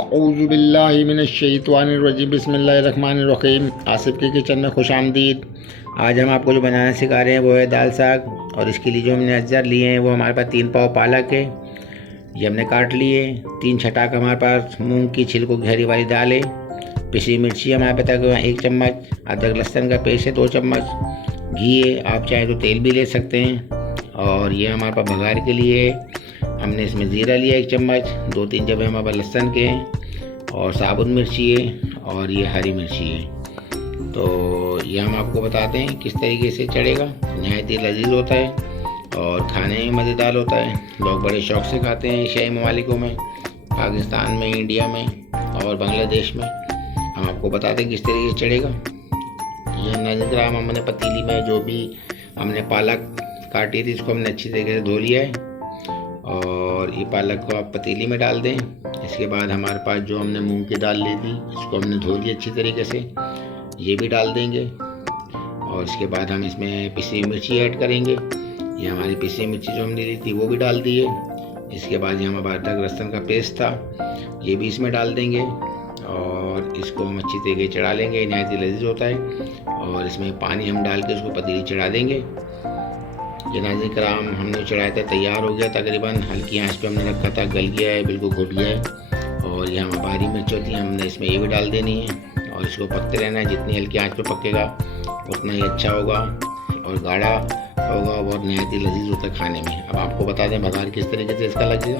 औज़ुबिल्लाहिमिनश्शैतानिर्रजीम बिस्मिल्लाहिर्रहमानिर्रहीम। आसिफ के किचन में खुश आमदीद। आज हम आपको जो बनाना सिखा रहे हैं वो है दाल साग। और इसके लिए जो हमने अज्जर लिए हैं वो हमारे पास 3 पाव पालक है, ये हमने काट लिए। 3 छटाक हमारे पास मूंग की छिलको की हरी वाली दाल है। पिसी मिर्ची हमारे पास तकरीबन 1 चम्मच। अदरक लहसुन का पेस्ट है 2 चम्मच। घी है, आप चाहे तो तेल भी ले सकते हैं। और ये हमारे पास बघार के लिए हमने इसमें ज़ीरा लिया 1 चम्मच। 2-3 जबे हमारे पास लहसुन के हैं और साबुत मिर्ची है और ये हरी मिर्ची है। तो ये हम आपको बताते हैं किस तरीके से चढ़ेगा। नहायत ही लजीज होता है और खाने में मज़ेदार होता है। लोग बड़े शौक़ से खाते हैं एशियाई ममालिकों में, पाकिस्तान में, इंडिया में और बांग्लादेश में। हम आपको बताते हैं किस तरीके से चढ़ेगा। ये नाज़रीन हमने पतीली में जो भी हमने पालक काटी थी इसको हमने अच्छी तरीके से धो लिया है और ये पालक को आप पतीली में डाल दें। इसके बाद हमारे पास जो हमने मूंग की दाल ली थी इसको हमने धो लिया अच्छी तरीके से, ये भी डाल देंगे। और इसके बाद हम इसमें पिसी मिर्ची ऐड करेंगे। ये हमारी पिसी मिर्ची जो हमने ली थी वो भी डाल दिए। इसके बाद ये हमारा अदरक लहसुन का पेस्ट था ये भी इसमें डाल देंगे और इसको हम अच्छी तरीके से चढ़ा लेंगे। नहायत ही लजीज होता है। और इसमें पानी हम डाल के उसको पतीली चढ़ा देंगे। ये नाज़रीन कराम हमने चढ़ाया था, तैयार हो गया तकरीबन। हल्की आंच पे हमने रखा था, गल गया है, बिल्कुल घुट गया है। और ये हमारी हरी मिर्च होती है हमने इसमें ये भी डाल देनी है और इसको पकते रहना है। जितनी हल्की आंच पे पकेगा उतना ही अच्छा होगा और गाढ़ा होगा और नहायत ही लजीज होता है खाने में। अब आपको बता दें बघार किस तरीके से इसका लगेगा।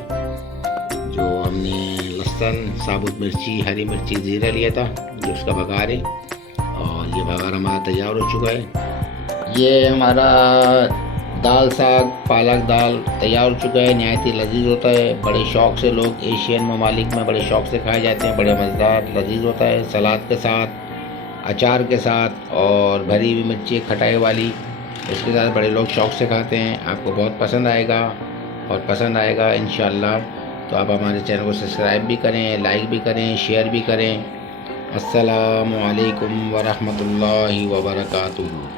जो हमने लहसुन, साबुत मिर्ची, हरी मिर्ची, ज़ीरा लिया था जो उसका बघार है और ये बघार हमारा तैयार हो चुका है। ये हमारा दाल साग पालक दाल तैयार हो चुका है। नहायत ही लजीज होता है। बड़े शौक़ से लोग एशियन ममालिक में बड़े शौक़ से खाए जाते हैं। बड़े मज़ेदार लजीज होता है, सलाद के साथ, अचार के साथ और भरी हुई मिर्ची खटाई वाली, इसके साथ बड़े लोग शौक़ से खाते हैं। आपको बहुत पसंद आएगा और पसंद आएगा इंशाअल्लाह। तो आप हमारे चैनल को सब्सक्राइब भी करें, लाइक भी करें, शेयर भी करें। अस्सलामु अलैकुम व रहमतुल्लाहि व बरकातुहू।